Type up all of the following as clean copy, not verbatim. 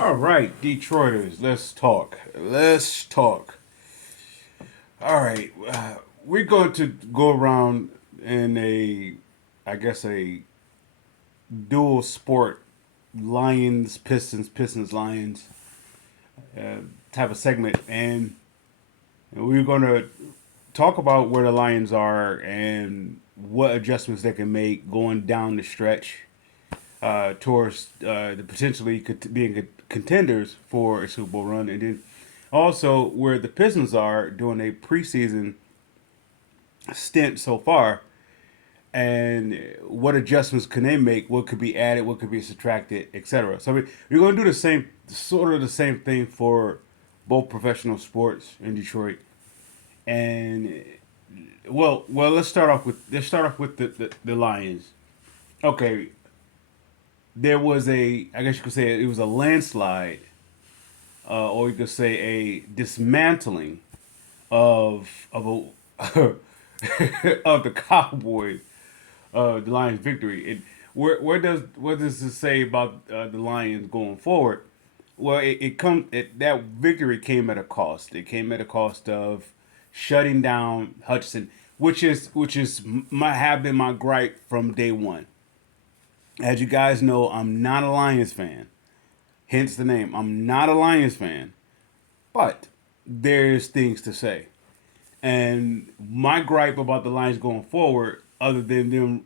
All right, Detroiters, let's talk. Let's talk. All right, we're going to go around in I guess, a dual sport, Lions, Pistons, Pistons, Lions type of segment, and we're going to talk about where the Lions are and what adjustments they can make going down the stretch towards the potentially being contenders for a Super Bowl run, and then also where the Pistons are doing a preseason stint so far, and what adjustments can they make, what could be added, what could be subtracted, etc. So we're going to do the same, sort of the same thing for both professional sports in Detroit. And let's start off with the Lions. Okay, there was I guess you could say it was a landslide, or you could say a dismantling of a of the Cowboys, the Lions' victory. What does this say about the Lions going forward? Well, that victory came at a cost. It came at a cost of shutting down Hutchinson, which is my have been my gripe from day one. As you guys know, I'm not a Lions fan. Hence the name. I'm not a Lions fan, but there's things to say. And my gripe about the Lions going forward, other than them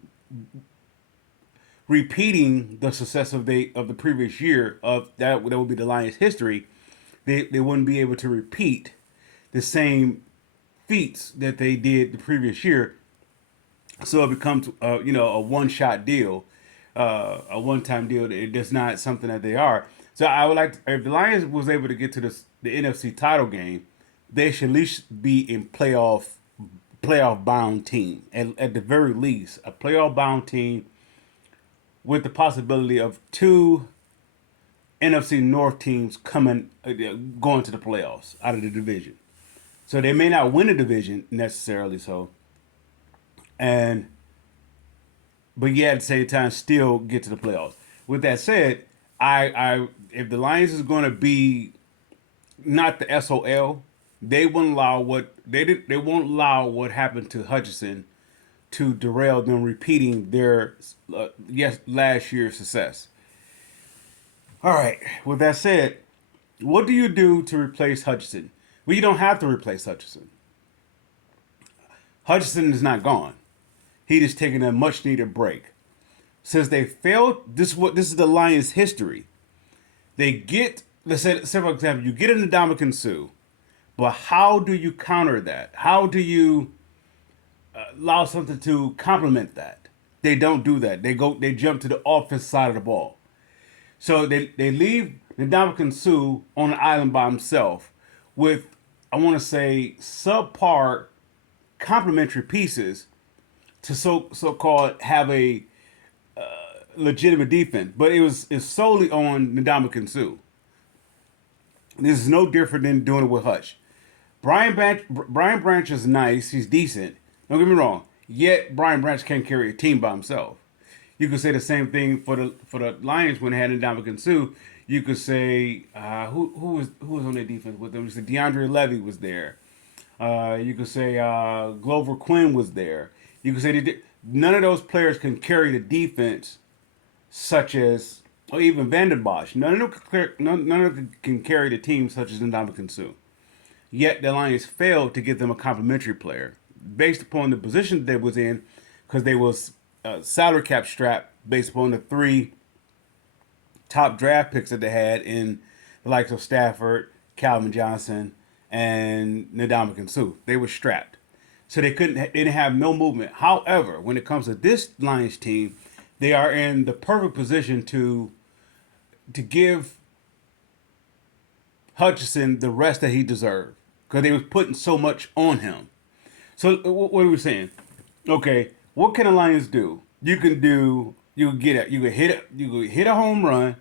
repeating the success of the previous year of that would be the Lions' history, they wouldn't be able to repeat the same feats that they did the previous year. So it becomes a one shot deal, a one time deal. It is not something that they are. So I would like if the Lions was able to get to the NFC title game, they should at least be in playoff bound team at the very least a playoff bound team with the possibility of two NFC North teams coming going to the playoffs out of the division. So they may not win the division necessarily, and but yet at the same time still get to the playoffs. With that said, I if the Lions is going to be not the SOL, they won't allow they won't allow what happened to Hutchinson to derail them repeating their last year's success. All right. With that said, what do you do to replace Hutchinson? Well, you don't have to replace Hutchinson. Hutchinson is not gone. He just taking a much needed break. Since they failed, this is the Lions' history. They get, let's say for example, you get an Ndamukong Suh, but how do you counter that? How do you allow something to complement that? They don't do that. They jump to the offense side of the ball. So they leave Ndamukong Suh on an island by himself with, I want to say, subpar complementary pieces to so called have a legitimate defense. But it's solely on Ndamukong Suh. This is no different than doing it with Hutch. Brian Branch is nice. He's decent. Don't get me wrong. Yet Brian Branch can't carry a team by himself. You could say the same thing for the Lions when they had Ndamukong Suh. You could say who was on their defense with them. You said DeAndre Levy was there. You could say Glover Quinn was there. You could say none of those players can carry the defense, such as or even Vanden Bosch. None of them can carry the team such as Ndamukong Suh. Yet the Lions failed to get them a complimentary player based upon the position they was in, because they was salary cap strapped based upon the three top draft picks that they had in the likes of Stafford, Calvin Johnson, and Ndamukong Suh. They were strapped, so they didn't have no movement. However, when it comes to this Lions team, they are in the perfect position to give Hutchinson the rest that he deserved, because they was putting so much on him. So what are we saying? Okay, what can the Lions do? You could hit a home run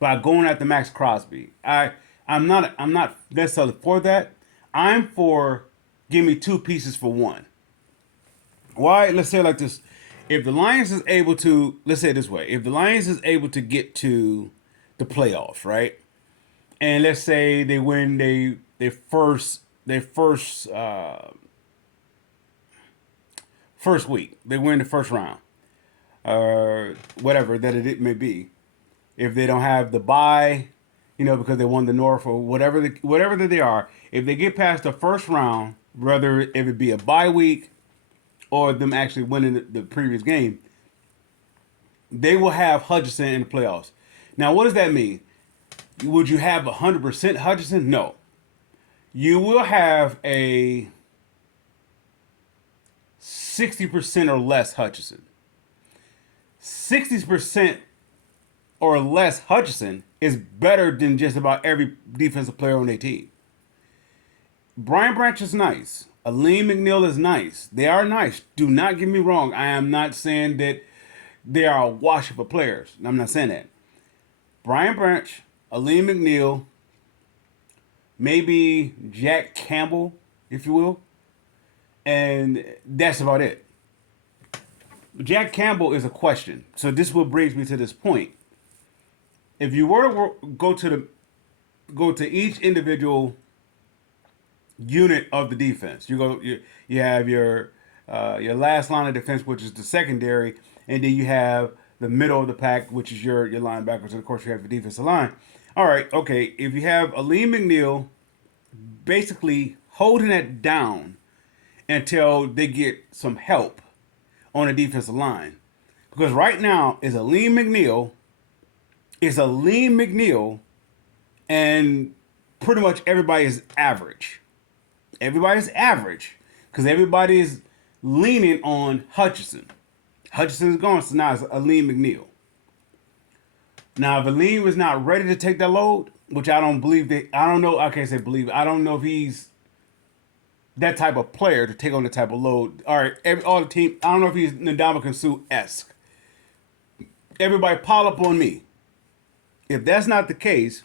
by going after Max Crosby. I'm not necessarily for that. I'm for give me two pieces for one. Why? Let's say it like this. If the Lions is able to, let's say it this way, if the Lions is able to get to the playoffs, right? and let's say they win their first week. They win the first round, whatever that it may be. If they don't have the bye, because they won the North or whatever that they are, if they get past the first round, whether if it be a bye week or them actually winning the previous game, they will have Hutchinson in the playoffs. Now, what does that mean? Would you have 100% Hutchinson? No. You will have a 60% or less Hutchinson. 60% or less Hutchinson is better than just about every defensive player on their team. Brian Branch is nice. Aleem McNeil is nice. They are nice. Do not get me wrong. I am not saying that they are a wash of players. I'm not saying that. Brian Branch, Aleem McNeil, maybe Jack Campbell, if you will, and that's about it. Jack Campbell is a question. So this what brings me to this point. If you were to go to each individual unit of the defense, you have your last line of defense, which is the secondary, and then you have the middle of the pack, which is your linebackers, and of course you have the defensive line. All right, okay. If you have Aleem McNeil basically holding it down until they get some help on the defensive line, because right now is Aleem McNeil, and pretty much everybody is average. Everybody's average because everybody is leaning on Hutchinson. Hutchinson is gone, so now it's Aleem McNeil. Now, if Aleem is not ready to take that load, which I don't believe I don't know. I can't say believe. I don't know if he's that type of player to take on the type of load. All right, all the team. I don't know if he's Ndamukong Suh-esque. Everybody pile up on me. If that's not the case,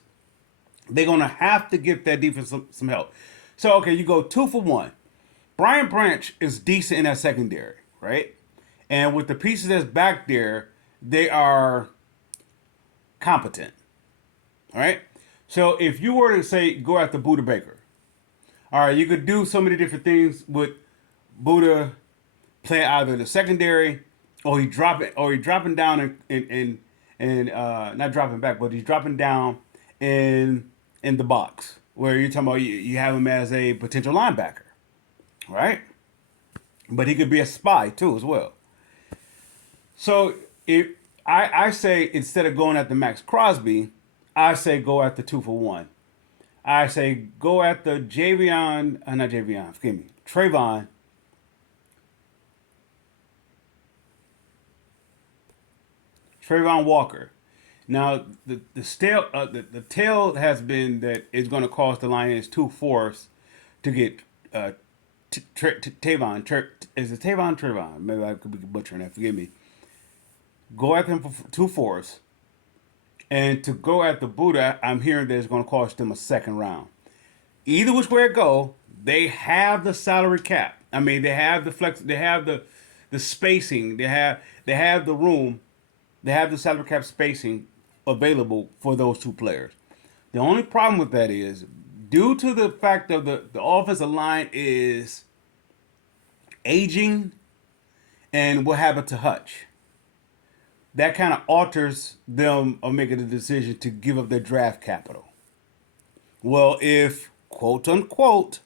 they're gonna have to give that defense some help. So okay, you go 2 for 1. Brian Branch is decent in that secondary, right? And with the pieces that's back there, they are competent. All right. So if you were to say go after Budda Baker, all right, you could do so many different things with Budda play either the secondary or he dropping down and not dropping back, but he's dropping down in the box where you're talking about you have him as a potential linebacker, right? But he could be a spy too as well. So if I say instead of going after Max Crosby, I say go after 2 for 1. I say go after not Javion, forgive me, Trayvon Walker. Now the tale has been that it's going to cost the Lions 2 fourths to get Tavon. Is it Tavon Trayvon? Maybe I could be butchering that. Forgive me. Go after him for 2 fourths, and to go after Budda, I'm hearing that it's going to cost them a second round. Either which way it go, they have the salary cap. I mean, they have the flex. They have the spacing. They have the room. They have the salary cap spacing available for those 2 players. The only problem with that is due to the fact that the offensive line is aging and what happened to Hutch. That kind of alters them of making the decision to give up their draft capital. Well, if quote unquote,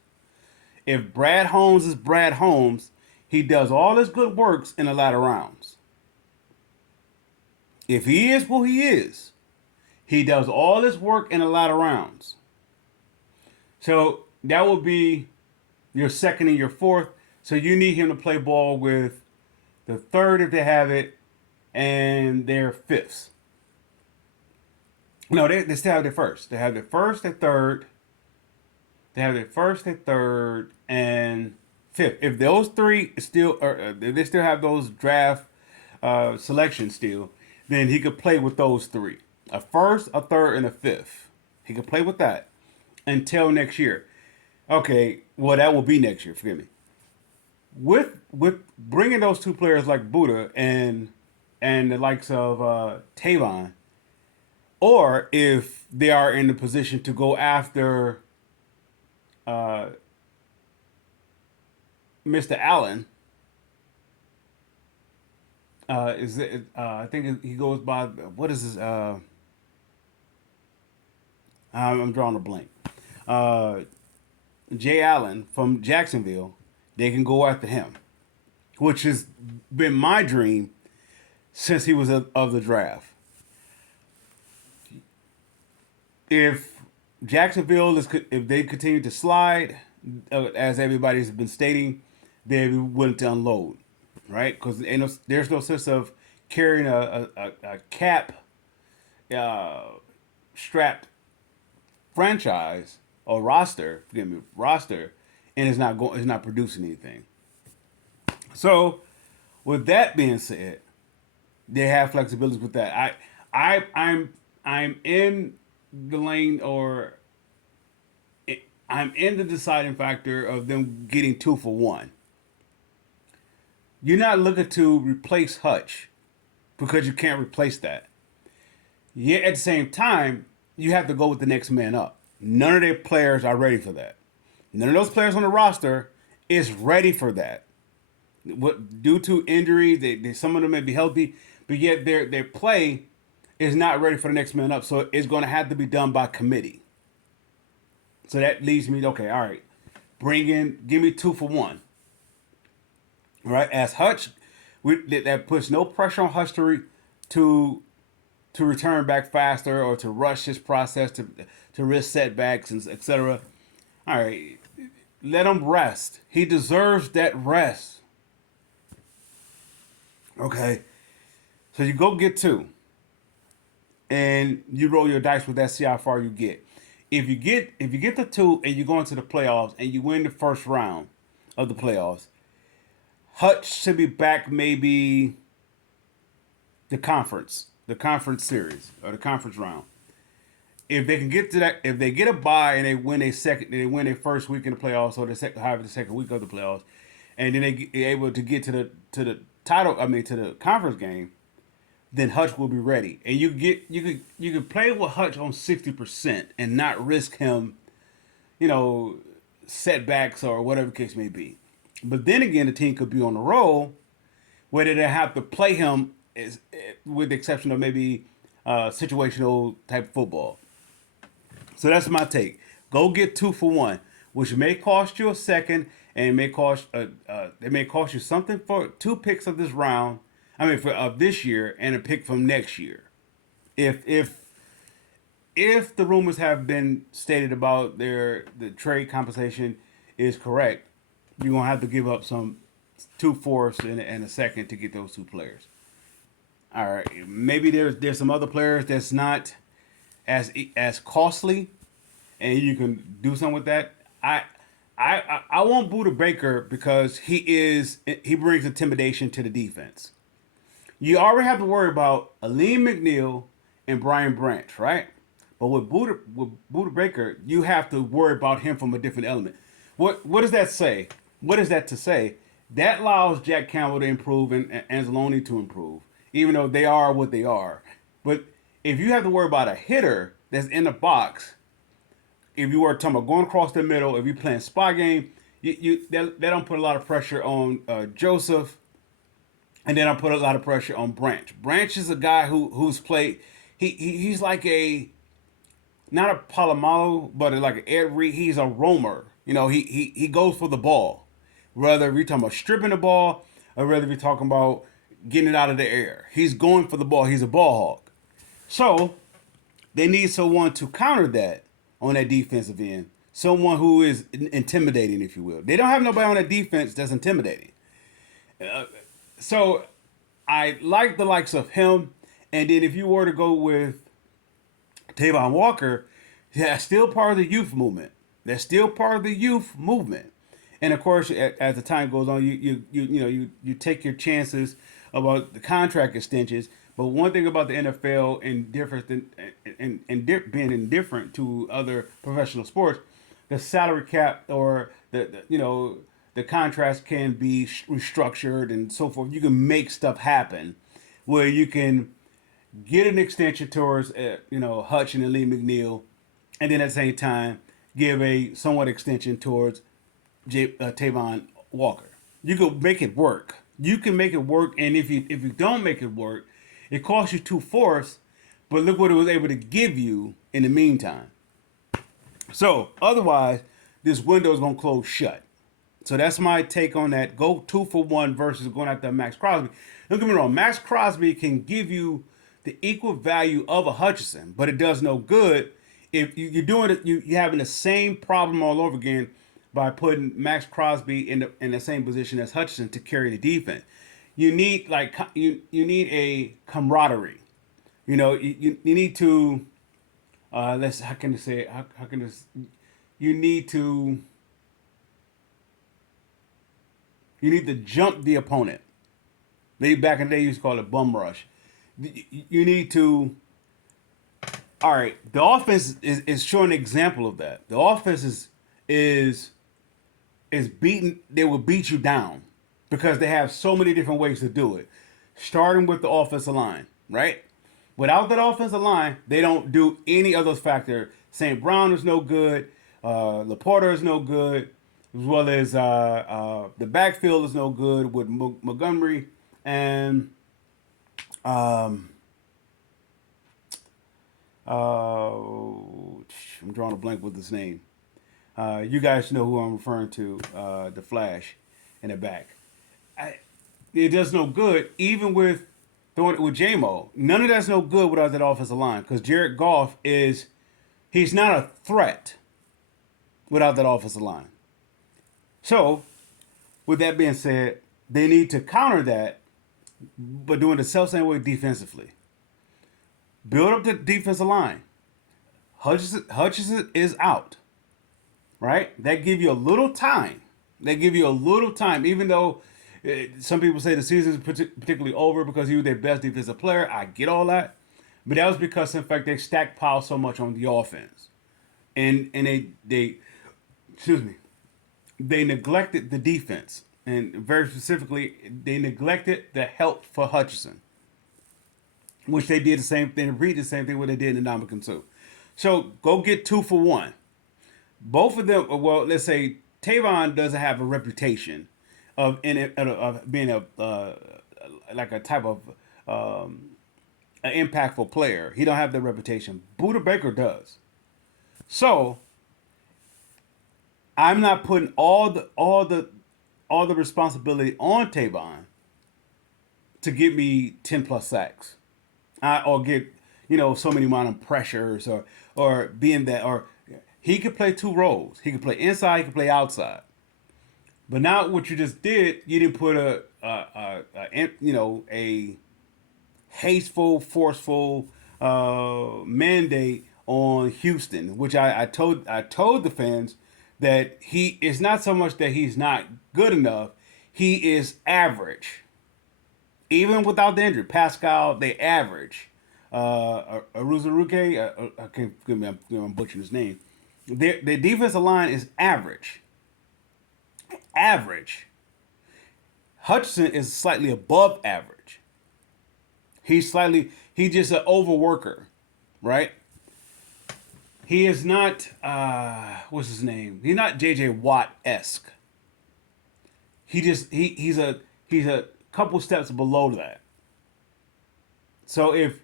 if Brad Holmes is Brad Holmes, he does all his good works in the latter rounds. If he is who he is, he does all his work in the latter rounds. So that would be your second and your fourth. So you need him to play ball with the third if they have it, and their fifths. No, they still have their first. They have their first, their third. They have their first, their third, and fifth. If those three still, or if they still have those draft selections still, then he could play with those three: a first, a third, and a fifth. He could play with that until next year. Okay, well that will be next year. Forgive me. With bringing those 2 players like Budda and the likes of Tavon or if they are in the position to go after Mr. Allen, is it? I think he goes by what is his? I'm drawing a blank. Uh, Jay Allen from Jacksonville. They can go after him, which has been my dream since he was of the draft. If Jacksonville is if they continue to slide, as everybody's been stating, they're willing to unload, right? Because there's no sense of carrying a cap uh, strapped franchise or roster, forgive me, roster, and it's not producing anything. So, with that being said, they have flexibilities with that. I'm in the lane, or I'm in the deciding factor of them getting 2 for 1. You're not looking to replace Hutch because you can't replace that. Yet at the same time, you have to go with the next man up. None of their players are ready for that. None of those players on the roster is ready for that. What due to injuries, some of them may be healthy, but yet their play is not ready for the next man up. So it's going to have to be done by committee. So that leads me, okay, all right, give me 2 for 1. Right, as Hutch, that puts no pressure on Hutch to return back faster or to rush his process to risk setbacks and etc. All right, let him rest. He deserves that rest. Okay, so you go get 2, and you roll your dice with that. See how far you get. If you get the 2 and you go into the playoffs and you win the first round of the playoffs, Hutch should be back maybe the conference series or the conference round. If they can get to that, if they get a bye and they win their first week in the playoffs or the second week of the playoffs, and then they're able to get to the title, I mean to the conference game, then Hutch will be ready, and you could play with Hutch on 60% and not risk him, you know, setbacks or whatever the case may be. But then again, the team could be on the roll where they have to play him, with the exception of maybe situational type football. So that's my take. Go get 2 for 1, which may cost you a second, and it may cost you something for 2 picks of this round. I mean, for of this year and a pick from next year. If the rumors have been stated about the trade compensation is correct, you're gonna have to give up some 2 fourths and a second to get those 2 players. All right, maybe there's some other players that's not as costly, and you can do something with that. I want Buda Baker because he brings intimidation to the defense. You already have to worry about Aleem McNeil and Brian Branch, right? But with Buda Baker, you have to worry about him from a different element. What does that say? What is that to say? That allows Jack Campbell to improve and Anzalone to improve, even though they are what they are. But if you have to worry about a hitter that's in the box, if you were talking about going across the middle, if you're playing spot game, that don't put a lot of pressure on Joseph, and then I put a lot of pressure on Branch. Branch is a guy who's played. He's like a not a Palomalu, but like an Ed Reed. He's a roamer. You know, he goes for the ball. Whether we're talking about stripping the ball or whether we're talking about getting it out of the air, he's going for the ball. He's a ball hawk. So they need someone to counter that on that defensive end. Someone who is intimidating, if you will. They don't have nobody on that defense that's intimidating. So I like the likes of him. And then if you were to go with Tavon Walker, that's still part of the youth movement. That's still part of the youth movement. And of course, as the time goes on, you take your chances about the contract extensions. But one thing about the NFL and different being indifferent to other professional sports, the salary cap or the contracts can be restructured and so forth. You can make stuff happen where you can get an extension towards Hutch and Lee McNeil, and then at the same time give a somewhat extension towards Tavon Walker. You could make it work. You can make it work, and if you don't make it work, it costs you two fourths. But look what it was able to give you in the meantime. So otherwise, this window is gonna close shut. So that's my take on that. Go 2 for 1 versus going after Max Crosby. Don't get me wrong, Max Crosby can give you the equal value of a Hutchinson, but it does no good if you're doing it. You're having the same problem all over again by putting Max Crosby in the same position as Hutchinson to carry the defense. You need you need a camaraderie. You need to let's how can I say it? How can this you need to you need to jump the opponent. They back in the day used to call it bum rush. You need to. All right, the offense is showing an example of that. The offense is beating. They will beat you down because they have so many different ways to do it. Starting with the offensive line, right? Without that offensive line, they don't do any other factor. St. Brown is no good. Laporta is no good, as well as the backfield is no good with Montgomery and um, I'm drawing a blank with his name. You guys know who I'm referring to, the Flash in the back. It does no good, even with throwing it with JMO. None of that's no good without that offensive line because Jared Goff he's not a threat without that offensive line. So, with that being said, they need to counter that, but doing the self same way defensively. Build up the defensive line. Hutchinson is out, right? That give you a little time. They give you a little time, even though some people say the season is particularly over because he was their best defensive player. I get all that, but that was because in fact they stacked pile so much on the offense, and they excuse me, they neglected the defense, and very specifically they neglected the help for Hutchinson, which they did the same thing, read the same thing what they did in Ndamukong Suh. So go get 2 for 1. Both of them, well, let's say Tavon doesn't have a reputation of being like a type of an impactful player. He don't have the reputation. Buda Baker does. So I'm not putting all the responsibility on Tavon to get me 10 plus sacks, or get so many amount of pressures, or being that, or he could play two roles. He could play inside. He could play outside. But now what you just did, you didn't put a hasteful, forceful mandate on Houston, which I told the fans that he is not so much that he's not good enough, he is average. Even without the injury, Pascal, they average. Aruzaruke, I can't, I'm butchering his name. Their defensive line is average. Average. Hutchinson is slightly above average. He's just an overworker, right? He is not, what's his name? He's not J.J. Watt-esque. He's a couple steps below that. So if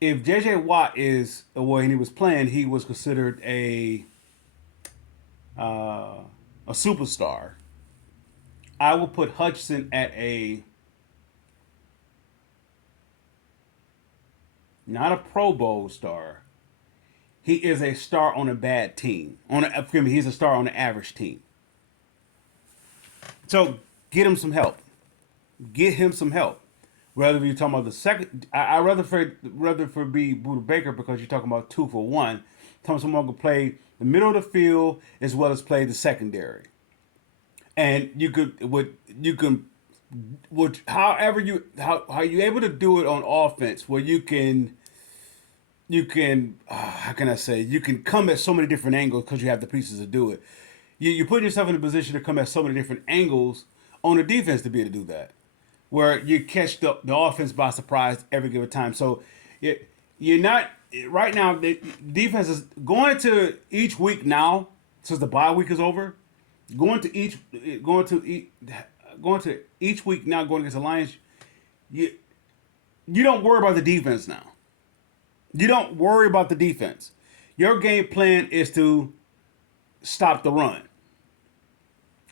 J.J. Watt is the way he was playing, he was considered a superstar. I will put Hutchinson at not a Pro Bowl star. He is a star on a bad team. He's a star on an average team. So get him some help. Get him some help. Whether you're talking about the second, I rather for be Buda Baker because you're talking about 2 for 1. Someone can play the middle of the field as well as play the secondary. And however how you able to do it on offense where you can how can I say, you can come at so many different angles because you have the pieces to do it. You put yourself in a position to come at so many different angles on the defense to be able to do that. where you catch the offense by surprise every given time. So it, you're not right now. The defense is going to each week now since the bye week is over. Going to each going to each, going to each week now going against the Lions. You you don't worry about the defense now. You don't worry about the defense. Your game plan is to stop the run.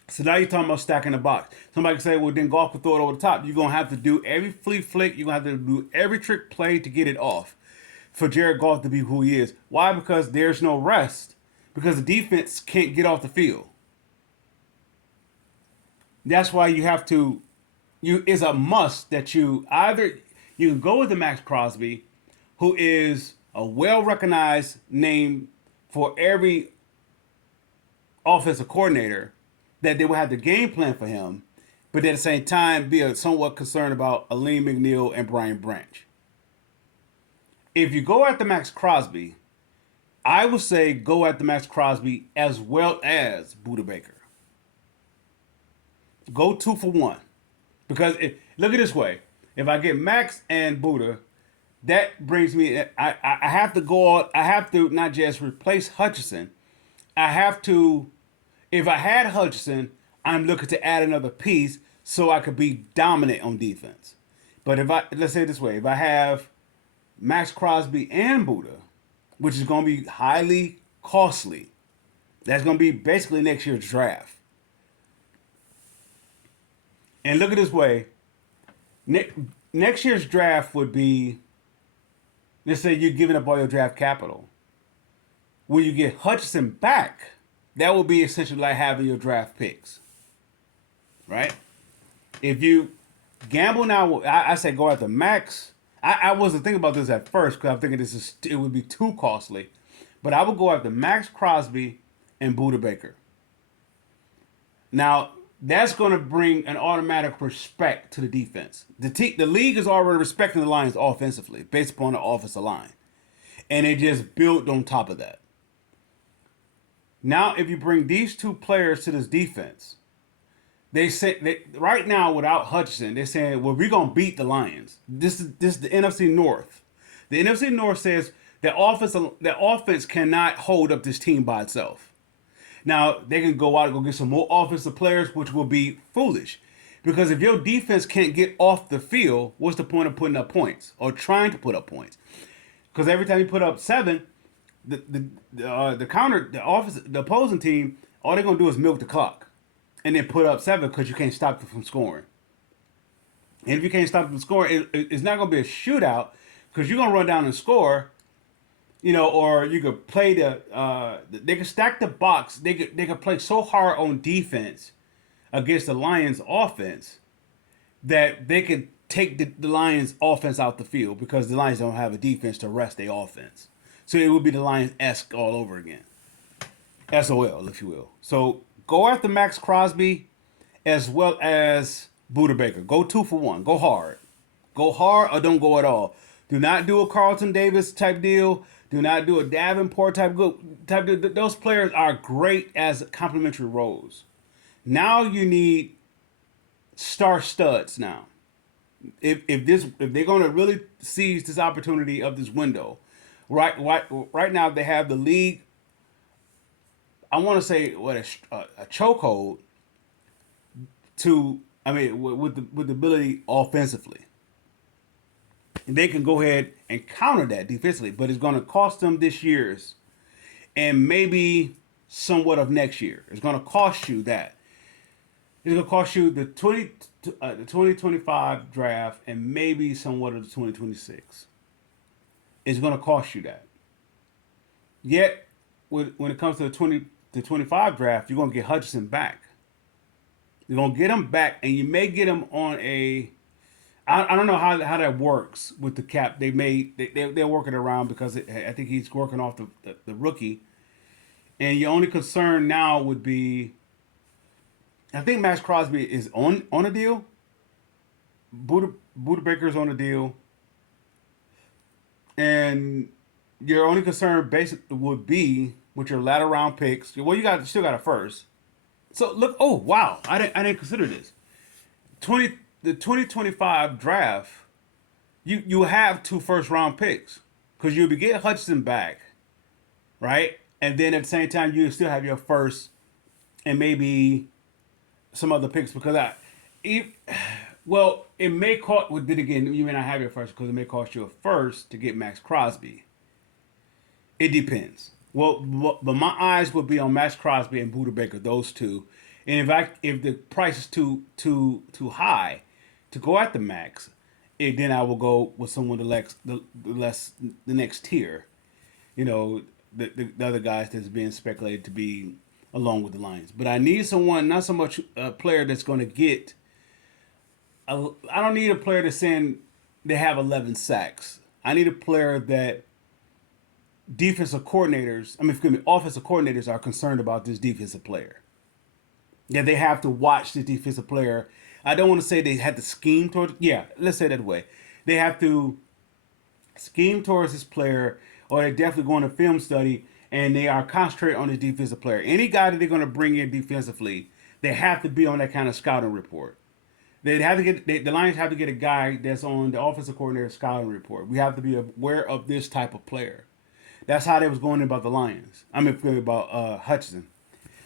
So now you're talking about stacking the box. Somebody can say, well, then Goff could throw it over the top. You're going to have to do every flea flick. You're going to have to do every trick play to get it off for Jared Goff to be who he is. Why? Because there's no rest. Because the defense can't get off the field. That's why you have to, it's a must that you can go with the Max Crosby, who is a well-recognized name for every offensive coordinator, that they will have the game plan for him, but at the same time be somewhat concerned about Aleem McNeil and Brian Branch. If you go after Max Crosby, I would say go after Max Crosby as well as Budda Baker. Go 2 for 1. Because look at it this way. If I get Max and Budda, that brings me, I have to go out, I have to not just replace Hutchinson, I have to, if I had Hutchinson, I'm looking to add another piece so I could be dominant on defense. But let's say it this way, if I have Max Crosby and Budda, which is going to be highly costly, that's going to be basically next year's draft. And look at this way, next year's draft would be, let's say you're giving up all your draft capital. When you get Hutchinson back, that will be essentially like having your draft picks, right? If you gamble now, I say go after Max. I wasn't thinking about this at first because I'm thinking it would be too costly, but I would go after Max Crosby and Budda Baker. Now that's going to bring an automatic respect to the defense. The league is already respecting the Lions offensively based upon the offensive line, and they just built on top of that. Now, if you bring these two players to this defense, they say right now without Hutchinson, they're saying, "Well, we're gonna beat the Lions." This is the NFC North. The NFC North says the offense cannot hold up this team by itself. Now they can go out and go get some more offensive players, which will be foolish, because if your defense can't get off the field, what's the point of putting up points or trying to put up points? Because every time you put up 7. The opposing team, all they're gonna do is milk the clock, and then put up 7 because you can't stop them from scoring. And if you can't stop them from scoring, it's not gonna be a shootout because you're gonna run down and score, or you could play they could stack the box. They could play so hard on defense against the Lions' offense that they could take the Lions' offense out the field because the Lions don't have a defense to rest their offense. So it would be the Lions-esque all over again. SOL, if you will. So go after Max Crosby as well as Budda Baker. Go 2 for 1. Go hard. Go hard or don't go at all. Do not do a Carlton Davis type deal. Do not do a Davenport type deal. Those players are great as complementary roles. Now you need star studs now. If they're going to really seize this opportunity of this window, right now they have the league, I want to say a chokehold with the ability offensively. And they can go ahead and counter that defensively, but it's going to cost them this year's and maybe somewhat of next year. It's going to cost you that. It's going to cost you the 2025 draft and maybe somewhat of the 2026. It's going to cost you that. Yet, when it comes to the 25 draft, you're going to get Hutchinson back. You're going to get him back, and you may get him on I don't know how that works with the cap. They're working around because I think he's working off the rookie. And your only concern now would be, I think Max Crosby is on a deal. Budda Baker's on a deal. And your only concern basically would be with your latter round picks. Well, still got a first. So look, oh wow, I didn't consider this. the 2025 draft, you have two first round picks because you'll be getting Hutchinson back, right? And then at the same time, you still have your first and maybe some other picks because if, well, it may cost. Well, then again, you may not have your first because it may cost you a first to get Max Crosby. It depends. Well, but my eyes would be on Max Crosby and Buda Baker, those two. And if the price is too high to go at the max, then I will go with someone the next tier. You know, the other guys that's being speculated to be along with the Lions. But I need someone, not so much a player that's going to get. I don't need a player that's saying they have 11 sacks. I need a player that offensive coordinators are concerned about this defensive player. Yeah, they have to watch the defensive player. I don't want to say they had to scheme towards. Yeah, let's say that way. They have to scheme towards this player, or they're definitely going to film study, and they are concentrating on this defensive player. Any guy that they're going to bring in defensively, they have to be on that kind of scouting report. They'd have to get the Lions have to get a guy that's on the offensive coordinator scouting report. We have to be aware of this type of player. That's how they was going about the Lions. About Hutchinson.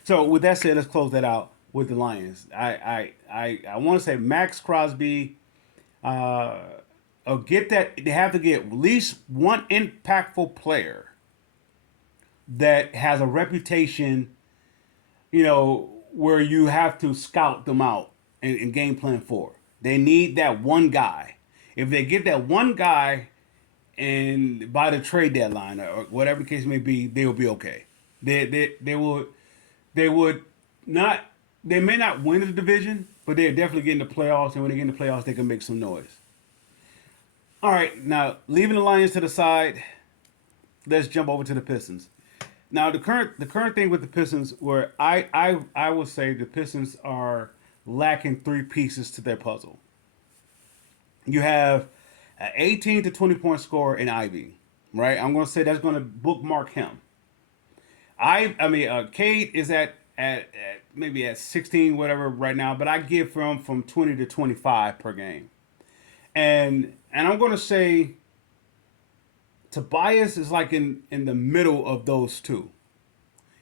So with that said, let's close that out with the Lions. I want to say Max Crosby. Get that they have to get at least one impactful player that has a reputation. Where you have to scout them out and game plan for. They need that one guy. If they get that one guy, and by the trade deadline or whatever the case may be, they will be okay. They would not. They may not win the division, but they're definitely getting the playoffs. And when they get in the playoffs, they can make some noise. All right, now leaving the Lions to the side, let's jump over to the Pistons. Now the current thing with the Pistons, where I will say the Pistons are lacking three pieces to their puzzle. You have an 18 to 20 point scorer in Ivy, right? I'm going to say that's going to bookmark him. Cade is at maybe at 16 whatever right now, but I give from 20 to 25 per game, and I'm going to say Tobias is like in the middle of those two.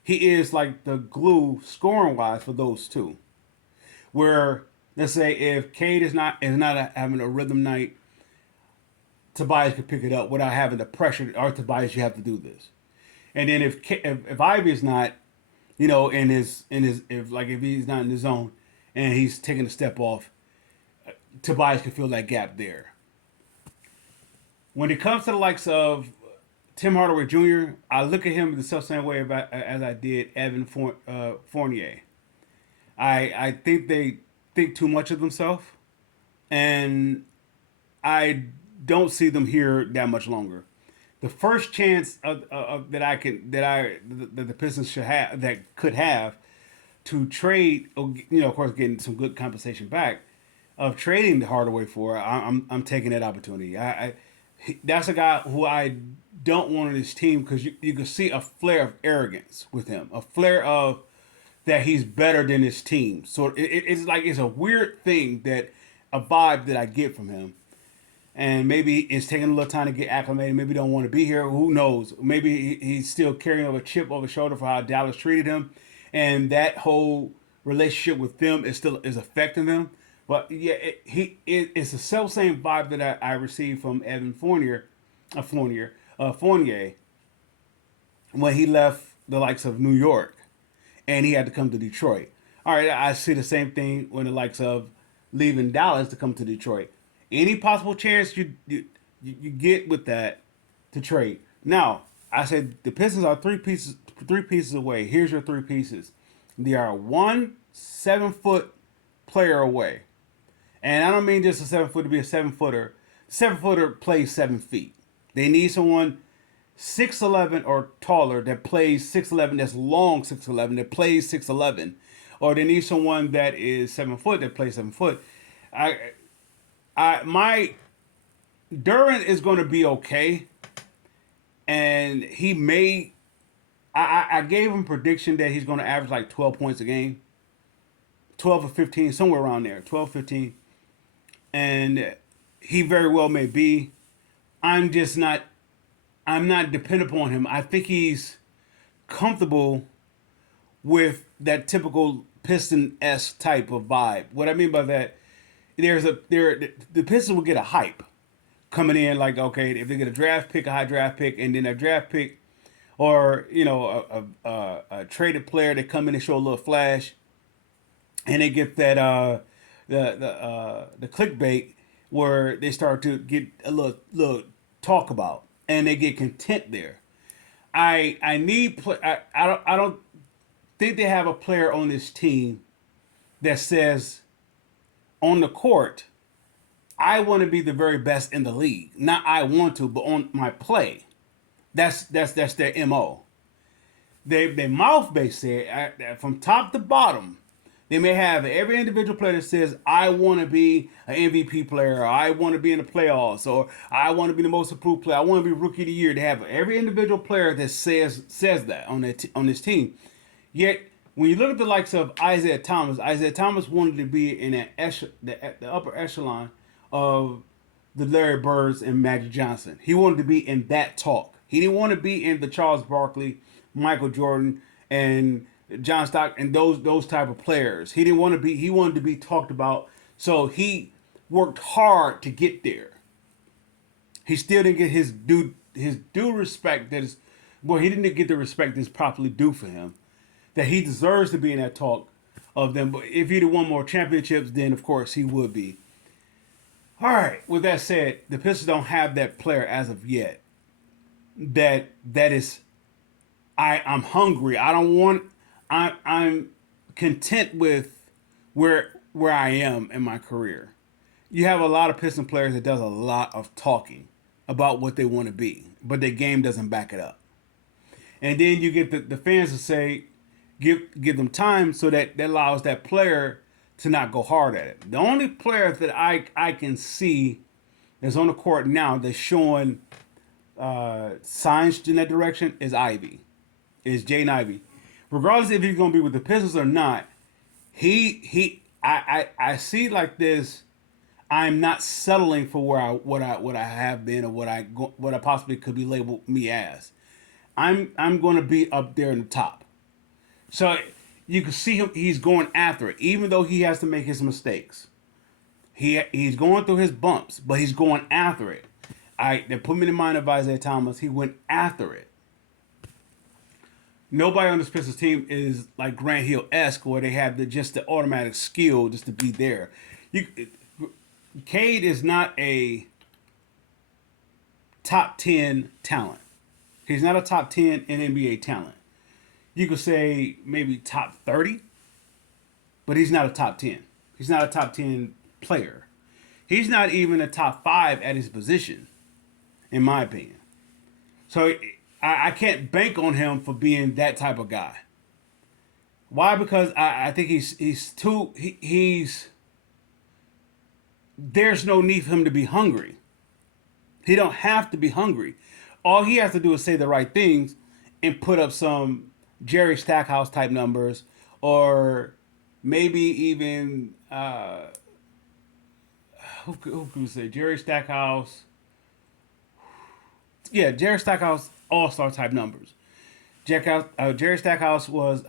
He is like the glue scoring wise for those two. Where let's say if Cade is not having a rhythm night, Tobias could pick it up without having the pressure. Or Tobias, you have to do this. And then if Ivy is not, in his if he's not in the zone and he's taking a step off, Tobias can fill that gap there. When it comes to the likes of Tim Hardaway Jr., I look at him the same way as I did Evan Fournier. I think they think too much of themselves, and I don't see them here that much longer. The first chance that the Pistons could have to trade, of course, getting some good compensation back of trading the Hardaway for, I'm taking that opportunity. That's a guy who I don't want on this team because you can see a flare of arrogance with him, a flare of that he's better than his team. So it's like it's a weird thing a vibe that I get from him. And maybe it's taking a little time to get acclimated. Maybe he don't want to be here. Who knows? Maybe he's still carrying a chip over his shoulder for how Dallas treated him, and that whole relationship with them is affecting them. But yeah, it's the self same vibe that I received from Evan Fournier when he left the likes of New York, and he had to come to Detroit. All right, I see the same thing when the likes of leaving Dallas to come to Detroit. Any possible chance you get with that to trade. Now, I said the Pistons are three pieces away. Here's your three pieces. They are 1 7-foot player away. And I don't mean just a 7-foot to be a 7-footer. 7-footer plays 7 feet. They need someone 6'11" or taller that plays 6'11", that's long 6'11", that plays 6'11". Or they need someone that is 7 foot that plays 7 foot. My Duran is going to be okay, and he may. I gave him a prediction that he's going to average like 12 points a game, 12 or 15, somewhere around there, 12, 15. and he very well may be. I'm just not. I'm not dependent upon him. I think he's comfortable with that typical Piston s type of vibe. What I mean by that, the Pistons will get a hype coming in, like, okay, if they get a draft pick, a high draft pick, and then a draft pick, or a traded player, they come in and show a little flash, and they get that the clickbait where they start to get a little talk about, and they get content there. I need I don't think they have a player on this team that says on the court, I want to be the very best in the league. Not I want to, but on my play. That's their MO. They mouth based it from top to bottom. They may have every individual player that says, I want to be an MVP player, or I want to be in the playoffs, or I want to be the most improved player, I want to be rookie of the year. They have every individual player that says that on this team. Yet, when you look at the likes of Isaiah Thomas wanted to be in the upper echelon of the Larry Birds and Magic Johnson. He wanted to be in that talk. He didn't want to be in the Charles Barkley, Michael Jordan, and John Stock and those type of players. He didn't want to be. He wanted to be talked about. So he worked hard to get there. He still didn't get his due respect. He didn't get the respect that's properly due for him. That he deserves to be in that talk of them. But if he'd have won more championships, then of course he would be. All right. With that said, the Pistons don't have that player as of yet. That is, I'm hungry. I don't want. I'm content with where I am in my career. You have a lot of Piston players that does a lot of talking about what they want to be, but their game doesn't back it up. And then you get the fans to say, give them time, so that allows that player to not go hard at it. The only player that I can see that's on the court now that's showing signs in that direction is Jaden Ivey. Regardless if he's going to be with the Pistons or not, I see like this. I'm not settling for what I have been, or what I possibly could be labeled me as. I'm going to be up there in the top. So you can see him. He's going after it, even though he has to make his mistakes. He's going through his bumps, but he's going after it. That put me in mind of Isaiah Thomas. He went after it. Nobody on this Pistons team is like Grant Hill-esque, where they have the automatic skill just to be there. Cade is not a top 10 talent. He's not a top 10 in NBA talent. You could say maybe top 30, but he's not a top 10. He's not a top 10 player. He's not even a top 5 at his position, in my opinion. So I can't bank on him for being that type of guy. Why? Because I think he's there's no need for him to be hungry. He don't have to be hungry. All he has to do is say the right things and put up some Jerry Stackhouse type numbers, or maybe even who could we say? Jerry Stackhouse. Yeah, Jerry Stackhouse all-star type numbers. Jerry Stackhouse was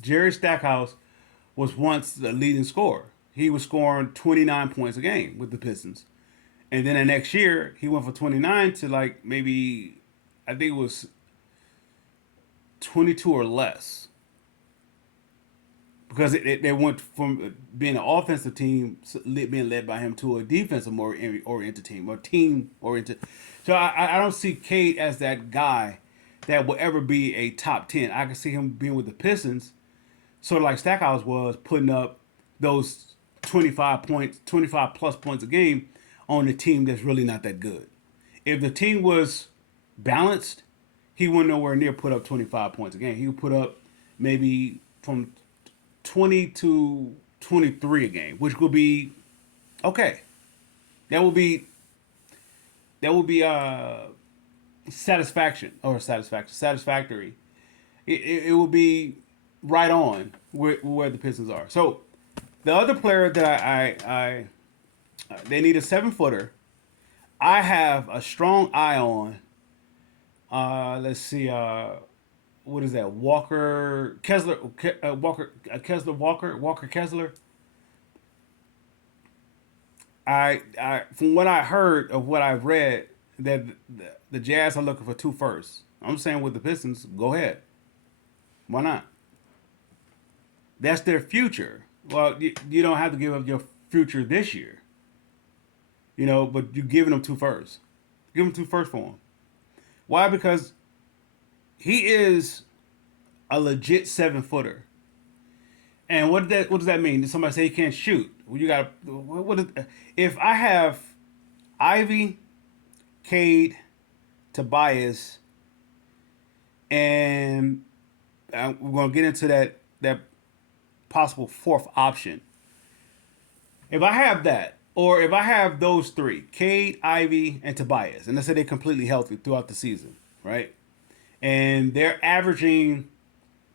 Jerry Stackhouse was once the leading scorer. He was scoring 29 points a game with the Pistons. And then the next year, he went from 29 to like maybe, I think it was 22 or less. Because they went from being an offensive team, being led by him, to a defensive oriented team, or team oriented. So I don't see Cade as that guy that will ever be a top 10. I can see him being with the Pistons, sort of like Stackhouse was, putting up those 25 plus points a game on a team that's really not that good. If the team was balanced, he wouldn't nowhere near put up 25 points a game. He would put up maybe from 20 to 23 a game, which would be okay. That would be satisfactory. It will be right on where the Pistons are. So the other player that They need a 7 footer. I have a strong eye on. Let's see. What is that? Walker Kessler. Kessler Walker Kessler. From what I heard of what I've read, that the Jazz are looking for two firsts. I'm saying with the Pistons, go ahead. Why not? That's their future. Well, you don't have to give up your future this year, but you're giving them two firsts. Give them two firsts for him. Why? Because he is a legit 7 footer. And what does that mean? Did somebody say he can't shoot? Well, you got if I have Ivy, Cade, Tobias, and we're gonna get into that possible fourth option. If I have that, or if I have those three, Cade, Ivy, and Tobias, and let's say they're completely healthy throughout the season, right? And they're averaging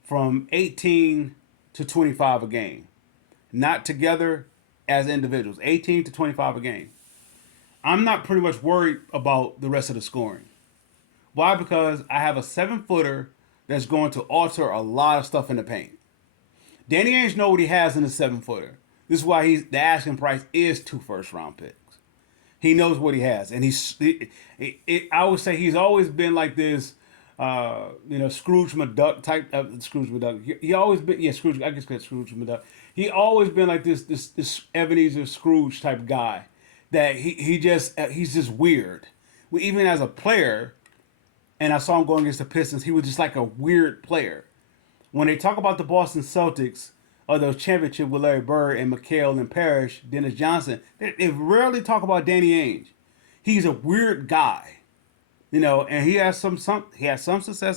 from 18 to 25 a game, not together as individuals, 18 to 25 a game. I'm not pretty much worried about the rest of the scoring. Why? Because I have a 7 footer that's going to alter a lot of stuff in the paint. Danny Ainge knows what he has in the 7 footer. This is why the asking price is 2 first round picks. He knows what he has, and I would say he's always been like this, Scrooge McDuck type. Scrooge McDuck. He always been, yeah, Scrooge. I guess that's Scrooge McDuck. He always been like this Ebenezer Scrooge type guy. That he's just weird. Even as a player, and I saw him going against the Pistons, he was just like a weird player. When they talk about the Boston Celtics or those championship with Larry Bird and McHale and Parrish, Dennis Johnson, they rarely talk about Danny Ainge. He's a weird guy, and he has some success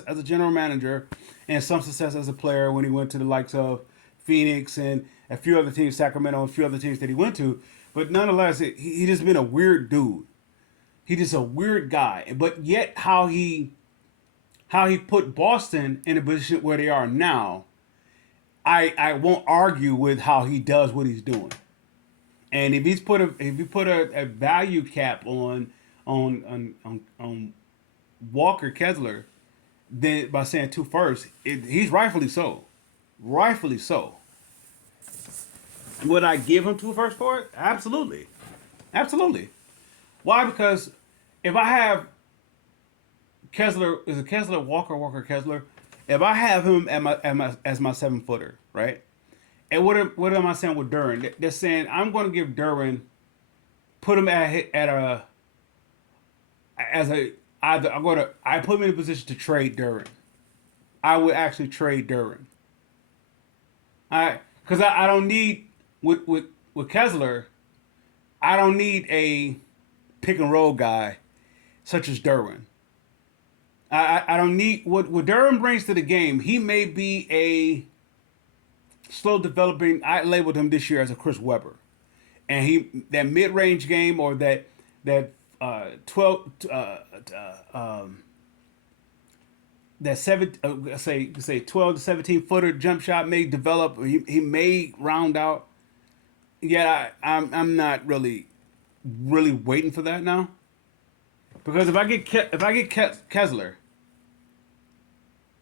as a general manager and some success as a player when he went to the likes of Phoenix and a few other teams, Sacramento, and a few other teams that he went to. But nonetheless, he just been a weird dude. He just a weird guy. But yet, how he put Boston in a position where they are now, I won't argue with how he does what he's doing. And if you put a value cap on Walker Kessler, then by saying two first, he's rightfully so. Rightfully so. Would I give him two first for it? Absolutely. Absolutely. Why? Because if I have Kessler, is it Kessler, Walker Kessler? If I have him as my 7 footer, right? And what am I saying with Duren? They're saying I'm going to give Duren, put him I put him in a position to trade Duren. I would actually trade Duren. Because I don't need with Kessler, I don't need a pick and roll guy such as Duren. I don't need what Duren brings to the game. He may be a slow developing. I labeled him this year as a Chris Webber, and that mid range game or that 12 that say 12 to 17 footer jump shot may develop. He may round out. Yet I'm not really waiting for that now, because if I get Kessler,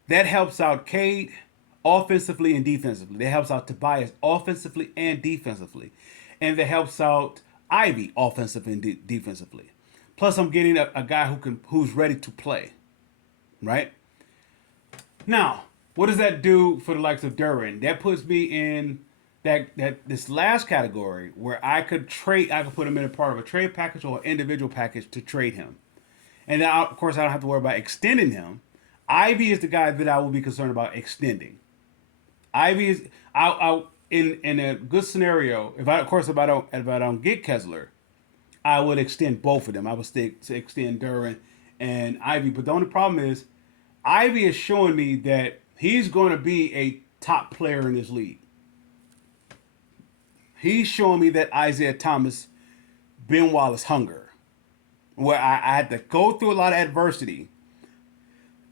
that helps out Cade offensively and defensively. That helps out Tobias offensively and defensively, and that helps out Ivy offensively and defensively. Plus, I'm getting a guy who's ready to play, right? Now, what does that do for the likes of Duren? That puts me in that this last category where I could put him in a part of a trade package or an individual package to trade him, and now, of course, I don't have to worry about extending him. Ivy is the guy that I will be concerned about extending. Ivy is in a good scenario. If I don't get Kessler, I would extend both of them. I would extend Duren and Ivy. But the only problem is, Ivy is showing me that he's going to be a top player in this league. He's showing me that Isaiah Thomas, Ben Wallace hunger, where I had to go through a lot of adversity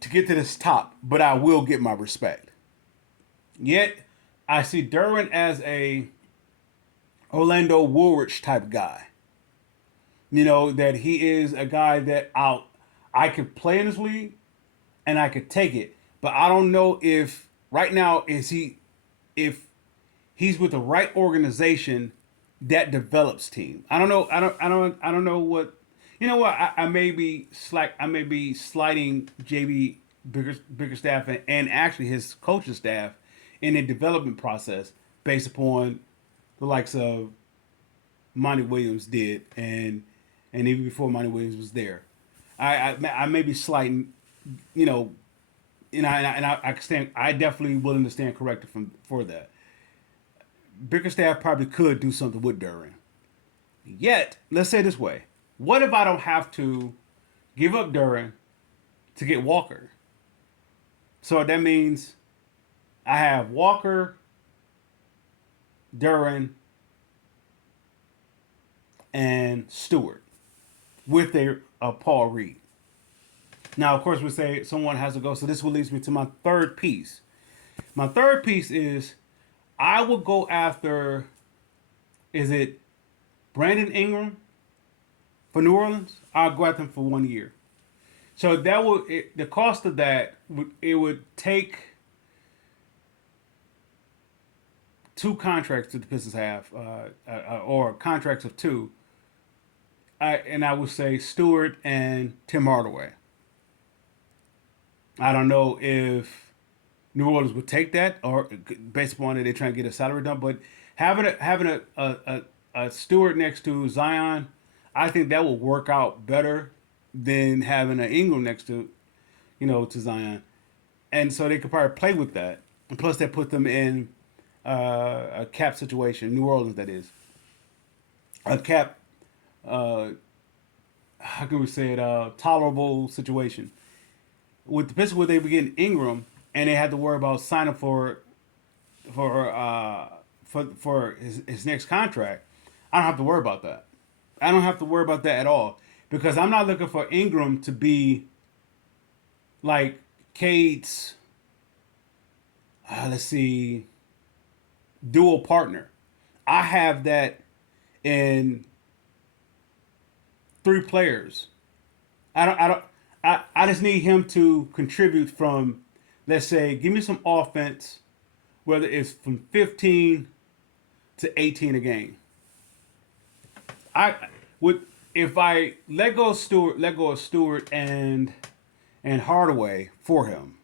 to get to this top, but I will get my respect. Yet, I see Duren as a Orlando Woolrich type guy. that he is a guy that I could play in this league and I could take it. But I don't know if right now is he if he's with the right organization that develops team. I don't know. I don't know what. You know what? I may be I may be slighting JB Bickerstaff and actually his coaching staff in the development process based upon the likes of Monty Williams did and even before Monty Williams was there. I may be slighting, you know, I can stand. I definitely willing to stand corrected for that. Bickerstaff probably could do something with Duran. Yet, let's say it this way: what if I don't have to give up Duran to get Walker? So that means I have Walker, Duran, and Stewart with their Paul Reed. Now, of course, we say someone has to go. So this will leads me to my third piece. My third piece is I will go after. Is it Brandon Ingram for New Orleans? I'll go after him for 1 year. So that would the cost of that it would take two contracts that the Pistons have, or contracts of two. I would say Stewart and Tim Hardaway. I don't know if New Orleans would take that, or based upon it, they're trying to get a salary done. But having a Stewart next to Zion, I think that will work out better than having an Ingram next to, to Zion, and so they could probably play with that. And plus, they put them in a cap situation, New Orleans, that is a cap. How can we say it? Tolerable situation with the Pistons, where they were getting Ingram, and they had to worry about signing for his next contract. I don't have to worry about that. I don't have to worry about that at all because I'm not looking for Ingram to be like Cade's. Let's see, dual partner. I have that in three players. I just need him to contribute from, let's say, give me some offense, whether it's from 15 to 18 a game. I would if I let go of Stewart and Hardaway for him,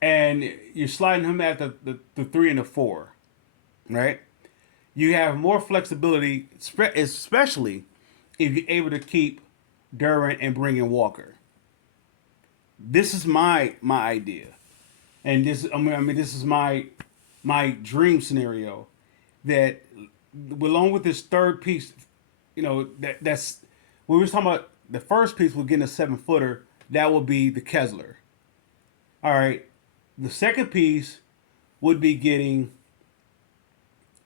and you're sliding him at the 3 and the 4, right? You have more flexibility, especially if you're able to keep Duran and bring in Walker. This is my idea, and this is my dream scenario. That along with this third piece, that's we were talking about. The first piece was getting a 7-footer. That would be the Kessler. All right. The second piece would be getting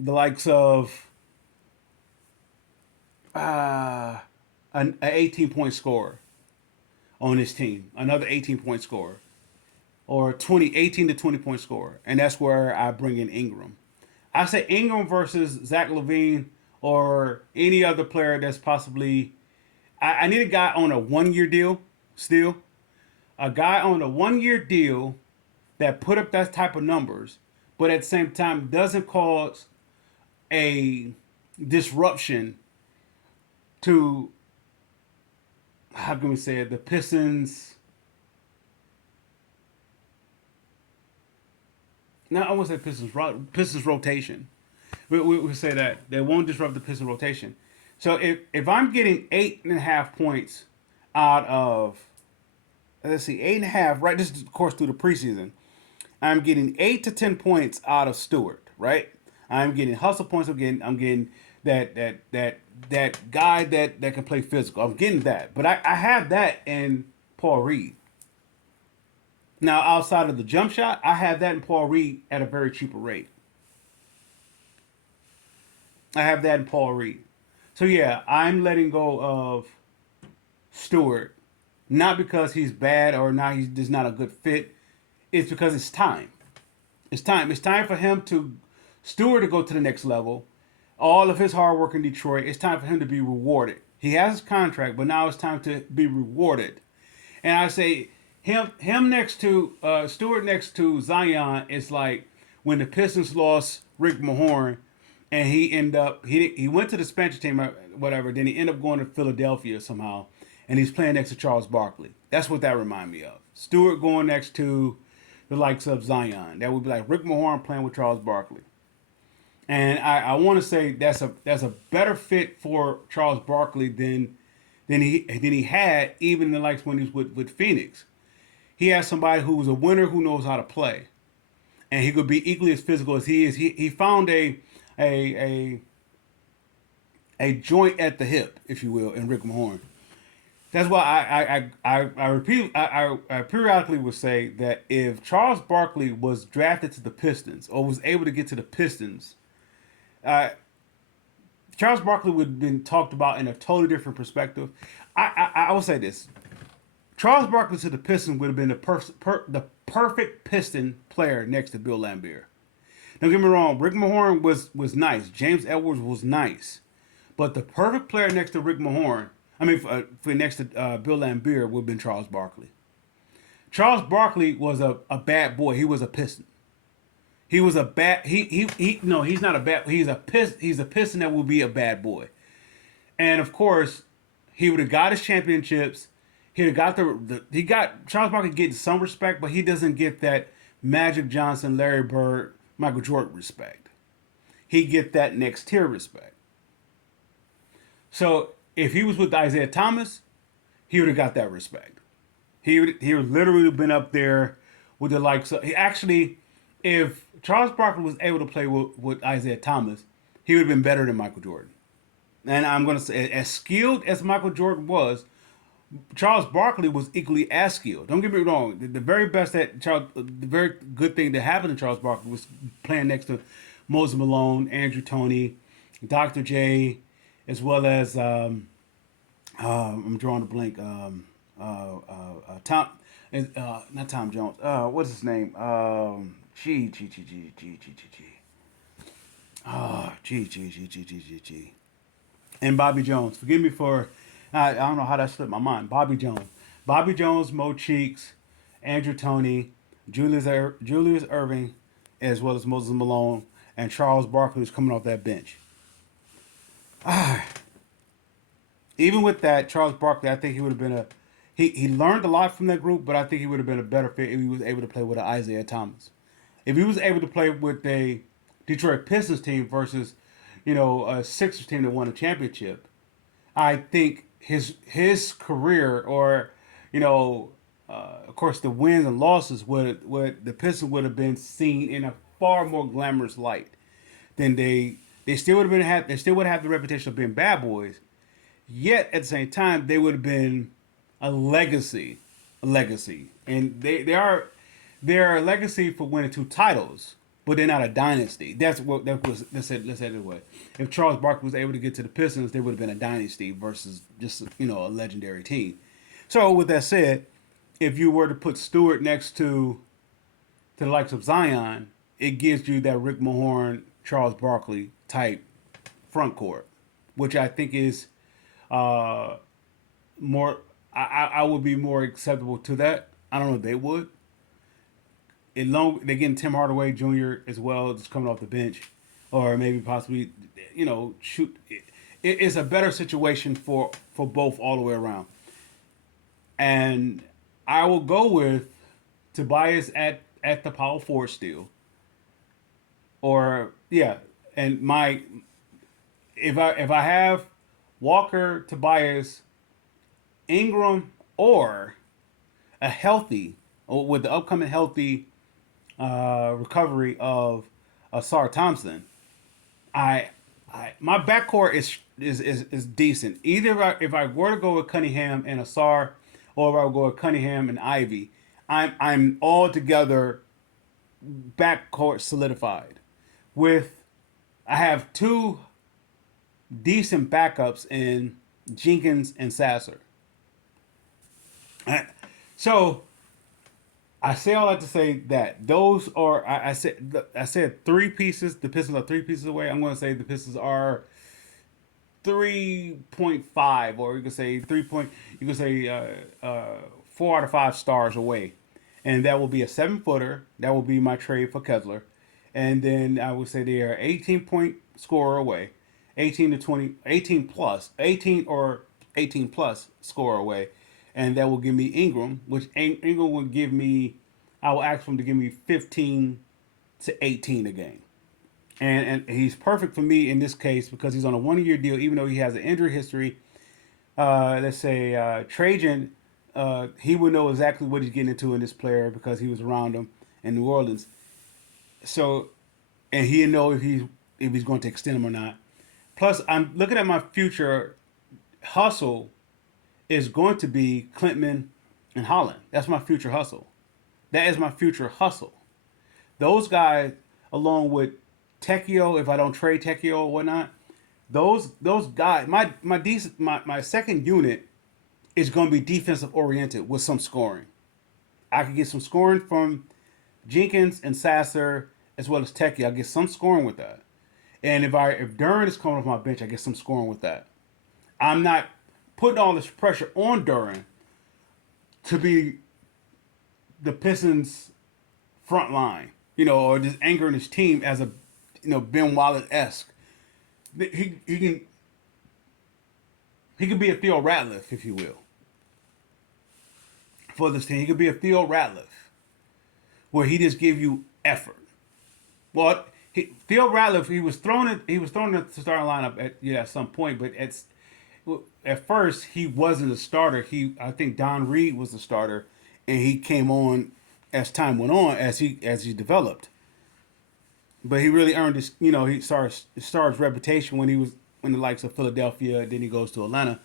the likes of an 18-point scorer on his team, another 18-point scorer, or 18 to 20-point scorer, and that's where I bring in Ingram. I say Ingram versus Zach LaVine or any other player that's possibly. I need a guy on a 1-year deal still, a guy on a 1-year deal that put up that type of numbers, but at the same time doesn't cause a disruption to, how can we say it, the Pistons. No, I won't say Pistons rotation. We say that they won't disrupt the Pistons rotation. So if I'm getting 8.5 points out of, let's see, 8.5, right? This is of course through the preseason. I'm getting 8 to 10 points out of Stewart, right? I'm getting hustle points. I'm getting that guy that can play physical. I'm getting that, but I have that in Paul Reed. Now outside of the jump shot, I have that in Paul Reed at a very cheaper rate. I have that in Paul Reed. So yeah, I'm letting go of Stewart, not because he's bad or not he's just not a good fit. It's because it's time. It's time. It's time for him to Stewart to go to the next level. all of his hard work in Detroit. It's time for him to be rewarded. He has his contract, but now it's time to be rewarded. And I say him next to Stewart next to Zion is like when the Pistons lost Rick Mahorn, and he ended up he went to the Spencer team or whatever. Then he ended up going to Philadelphia somehow, and he's playing next to Charles Barkley. That's what that reminded me of. Stewart going next to the likes of Zion. That would be like Rick Mahorn playing with Charles Barkley. And I want to say that's a better fit for Charles Barkley than he had even in the likes when he was with Phoenix. He has somebody who was a winner who knows how to play, and he could be equally as physical as he is. He found a a joint at the hip, if you will, in Rick Mahorn. That's why I periodically would say that if Charles Barkley was drafted to the Pistons or was able to get to the Pistons, uh, Charles Barkley would have been talked about in a totally different perspective. I will say this: Charles Barkley to the Pistons would have been the perfect Piston player next to Bill Laimbeer. Don't get me wrong, Rick Mahorn was nice. James Edwards was nice, but the perfect player next to Rick Mahorn, I mean, for next to Bill Laimbeer, would have been Charles Barkley. Charles Barkley was a bad boy. He was a Piston. He was a bad. He no, he's not a bad. He's a Piston that will be a bad boy. And of course, he would have got his championships. He'd have got he got Charles Barkley getting some respect, but he doesn't get that Magic Johnson, Larry Bird, Michael Jordan respect. He get that next tier respect. So if he was with Isaiah Thomas, he would have got that respect. He would literally have been up there with the likes of, he actually, if Charles Barkley was able to play with Isaiah Thomas, he would have been better than Michael Jordan. And I'm going to say, as skilled as Michael Jordan was, Charles Barkley was equally as skilled. Don't get me wrong. The very best the very good thing that happened to Charles Barkley was playing next to Moses Malone, Andrew Toney, Dr. J, as well as I'm drawing a blank. Tom, not Tom Jones. What's his name? G G G G G G G G. G G G G G G G. And Bobby Jones. Forgive me for I don't know how that slipped my mind. Bobby Jones, Mo Cheeks, Andrew Toney, Julius Irving, as well as Moses Malone, and Charles Barkley was coming off that bench. Even with that, Charles Barkley, I think he would have been he learned a lot from that group, but I think he would have been a better fit if he was able to play with an Isaiah Thomas. If he was able to play with a Detroit Pistons team versus, a Sixers team that won a championship, I think his career, or of course the wins and losses, would the Pistons would have been seen in a far more glamorous light than they still would have they still would have the reputation of being bad boys. Yet at the same time, they would have been a legacy, and they're a legacy for winning two titles, but they're not a dynasty. That's what that was. Let's say it that way. If Charles Barkley was able to get to the Pistons, they would have been a dynasty versus just a legendary team. So with that said, if you were to put Stewart next to the likes of Zion, it gives you that Rick Mahorn, Charles Barkley type front court, which I think is more. I would be more acceptable to that. I don't know if they would. They're getting Tim Hardaway Jr. as well, just coming off the bench, or maybe possibly, shoot. It's a better situation for both all the way around. And I will go with Tobias at the power forward still, or yeah, and if I have Walker, Tobias, Ingram, or a healthy, or with the upcoming healthy recovery of Asar Thompson, my backcourt is decent. Either if I were to go with Cunningham and Asar, or if I go with Cunningham and Ivy, I'm altogether backcourt solidified. I have two decent backups in Jenkins and Sasser. So I say all that to say that those are I said three pieces. The Pistons are three pieces away. I'm going to say the Pistons are 3.5, or you could say 3 point. You could say 4 out of 5 stars away, and that will be a 7 footer. That will be my trade for Kessler, and then I would say they are 18 point scorer away, 18 to 20, 18 plus, 18 or 18 plus score away, and that will give me Ingram, which Ingram will give me. I will ask him to give me 15 to 18 a game. And he's perfect for me in this case because he's on a 1 year deal, even though he has an injury history. Let's say Trajan, he would know exactly what he's getting into in this player because he was around him in New Orleans. So, and he'll know if he's going to extend him or not. Plus, I'm looking at my future hustle is going to be Clintman and Holland. That's my future hustle. That is my future hustle. Those guys, along with Tecchio, if I don't trade Tecchio or whatnot, those guys, my second unit is going to be defensive oriented with some scoring. I can get some scoring from Jenkins and Sasser as well as Tecchio. I get some scoring with that. And if Duran is coming off my bench, I get some scoring with that. I'm not putting all this pressure on Duran to be the Pistons front line, or just angering his team as a, Ben Wallace esque. He can be a Theo Ratliff, if you will, for this team. He could be a Theo Ratliff, where he just give you effort. Well, Theo Ratliff, he was thrown at the starting lineup at some point, but at first he wasn't a starter. I think Don Reed was the starter, and he came on as time went on as he developed. But he really earned his, he starts reputation when he was in the likes of Philadelphia. Then he goes to Atlanta,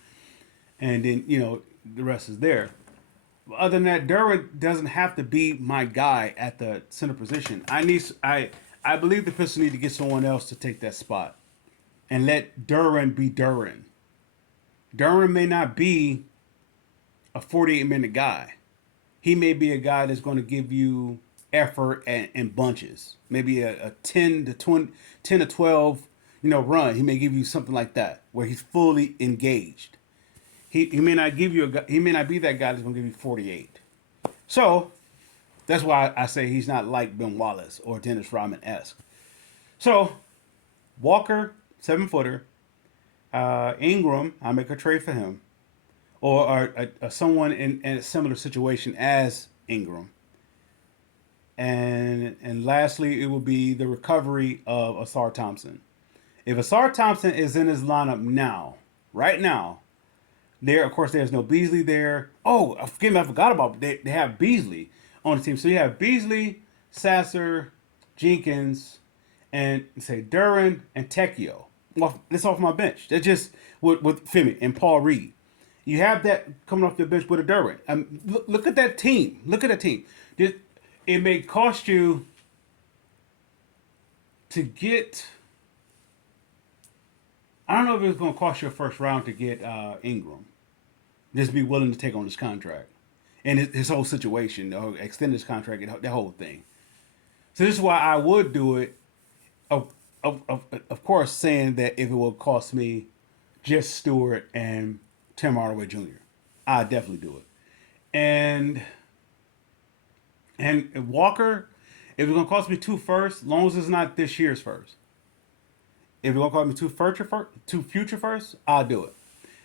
and then the rest is there. Other than that, Duran doesn't have to be my guy at the center position. I believe the Pistons need to get someone else to take that spot, and let Duran be Duran. Duran may not be a 48-minute guy. He may be a guy that's going to give you effort and bunches. Maybe a 10 to 20, 10 to 12, run. He may give you something like that where he's fully engaged. He may not give you he may not be that guy that's going to give you 48. So that's why I say he's not like Ben Wallace or Dennis Rodman esque. So Walker, 7 footer. Ingram, I make a trade for him, or someone in a similar situation as Ingram. And lastly, it will be the recovery of Asar Thompson. If Asar Thompson is in his lineup now, right now, of course there's no Beasley there. Oh, I forgot about they have Beasley on the team. So you have Beasley, Sasser, Jenkins, and say Duran and Tecchio. Well, that's off my bench. That's just with Femi and Paul Reed. You have that coming off the bench with a Duran. Look at that team. Look at that team. It may cost you to get. I don't know if it's going to cost you a first round to get Ingram. Just be willing to take on this contract and his whole situation, extend his contract, and the whole thing. So this is why I would do it. Of course, saying that if it will cost me just Stewart and Tim Hardaway Jr., I'd definitely do it. And Walker, if it's gonna cost me 2 firsts, long as it's not this year's first. If it's gonna cost me two future firsts, I'll do it.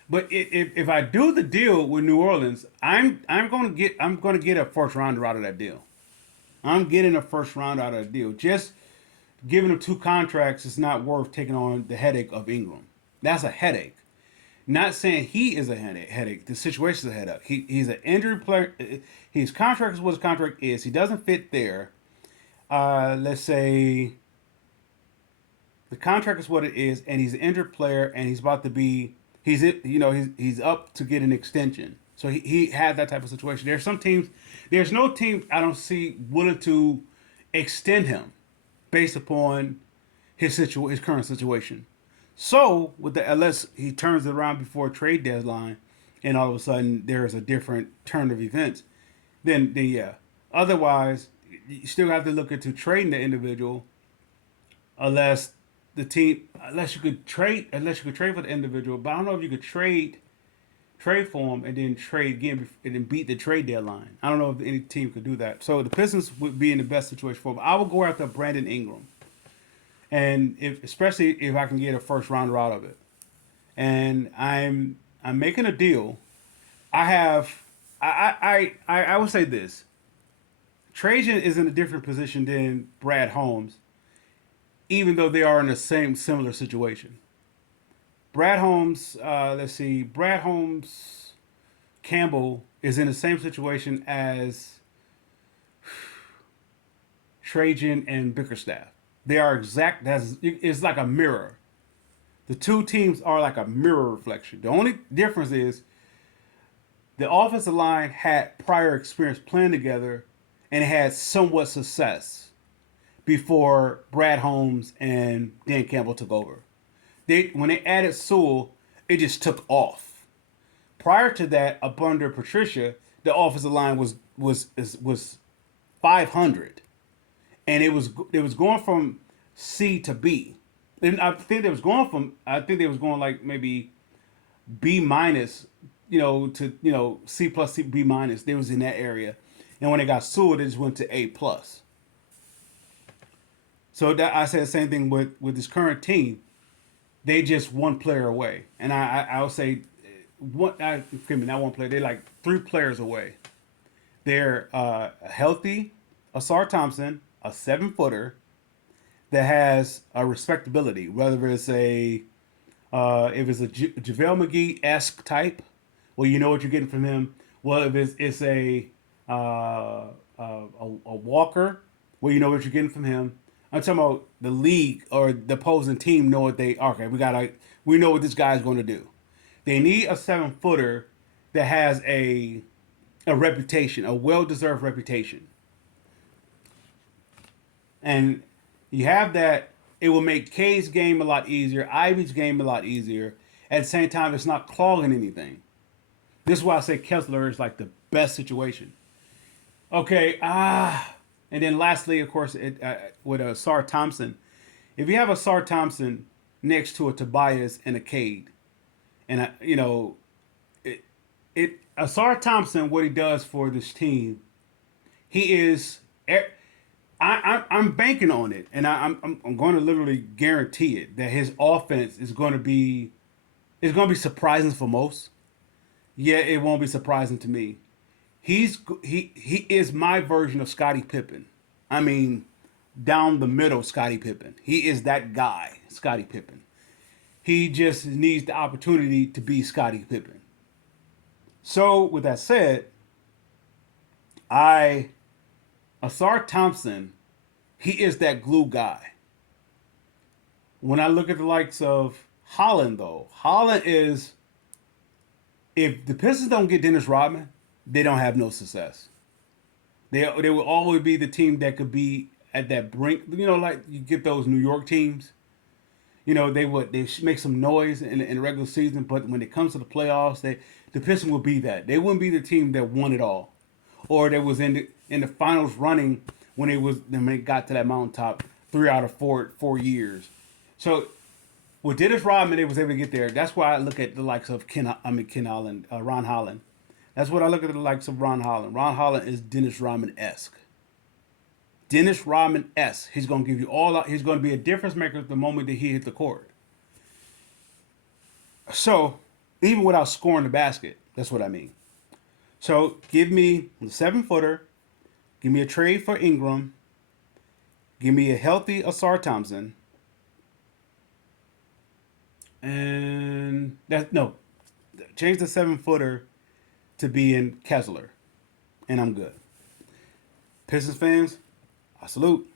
But if I do the deal with New Orleans, I'm gonna get a first rounder out of that deal. I'm getting a first round out of that deal. Just giving him 2 contracts is not worth taking on the headache of Ingram. That's a headache. Not saying he is a headache. The situation is a headache. He's an injury player. His contract is what his contract is. He doesn't fit there. Let's say the contract is what it is, and he's an injured player, and he's about to be. He's up to get an extension. So he had that type of situation. There's no team I don't see willing to extend him based upon his current situation. So unless he turns it around before trade deadline, and all of a sudden there is a different turn of events, then yeah. Otherwise, you still have to look into trading the individual, unless the team, unless you could trade for the individual. But I don't know if you could trade for him and then trade again and then beat the trade deadline. I don't know if any team could do that. So the Pistons would be in the best situation for him. I would go after Brandon Ingram, and especially if I can get a first rounder out of it. And I'm making a deal. I have I would say this. Trajan is in a different position than Brad Holmes, even though they are in the same similar situation. Brad Holmes, let's see, Brad Holmes Campbell is in the same situation as Trajan and Bickerstaff. They are exact. It's like a mirror. The two teams are like a mirror reflection. The only difference is the offensive line had prior experience playing together and had somewhat success before Brad Holmes and Dan Campbell took over. When they added Sewell, it just took off. Prior to that, up under Patricia, the offensive line was 500, and it was going from C to B. And I think they was going like maybe B minus, to C plus C B minus. They was in that area, and when they got Sewell, they just went to A plus. So that I said the same thing with this current team. They just one player away, and I would say not one player. They're like three players away. They're healthy, Asar Thompson, a 7-footer that has a respectability, whether it's a if it's a JaVale McGee esque type, well, you know what you're getting from him. Well, if it's a Walker, well, you know what you're getting from him. I'm talking about the league or the opposing team know what they okay. We know what this guy's going to do. They need a 7-footer that has a reputation, a well deserved reputation, and you have that. It will make K's game a lot easier, Ivy's game a lot easier. At the same time, it's not clogging anything. This is why I say Kessler is like the best situation. Okay, and then lastly, of course, with a Sar Thompson, if you have a Sar Thompson next to a Tobias and a Cade, and a Sar Thompson, what he does for this team, he is. I'm banking on it, and I'm going to literally guarantee it that his offense is going to be surprising for most. Yeah, it won't be surprising to me. He is my version of Scottie Pippen. I mean, down the middle, Scottie Pippen. He is that guy, Scottie Pippen. He just needs the opportunity to be Scottie Pippen. So, with that said, Asar Thompson, he is that glue guy. When I look at the likes of Holland, though, Holland is, if the Pistons don't get Dennis Rodman, they don't have no success. They will always be the team that could be at that brink. Like you get those New York teams. They make some noise in the regular season, but when it comes to the playoffs, the Pistons will be that. They wouldn't be the team that won it all, or that was in the finals running when they got to that mountaintop 3 out of 4 years. So with Dennis Rodman, they was able to get there. That's why I look at the likes of Ken Holland, Ron Holland. That's what I look at the likes of Ron Holland. Ron Holland is Dennis Rodman-esque. Dennis Rodman-esque. He's going to give you all out. He's going to be a difference maker at the moment that he hit the court. So, even without scoring the basket, that's what I mean. So, give me the 7-footer. Give me a trade for Ingram. Give me a healthy Asar Thompson. And change the 7-footer to be in Kessler, and I'm good. Pistons fans, I salute.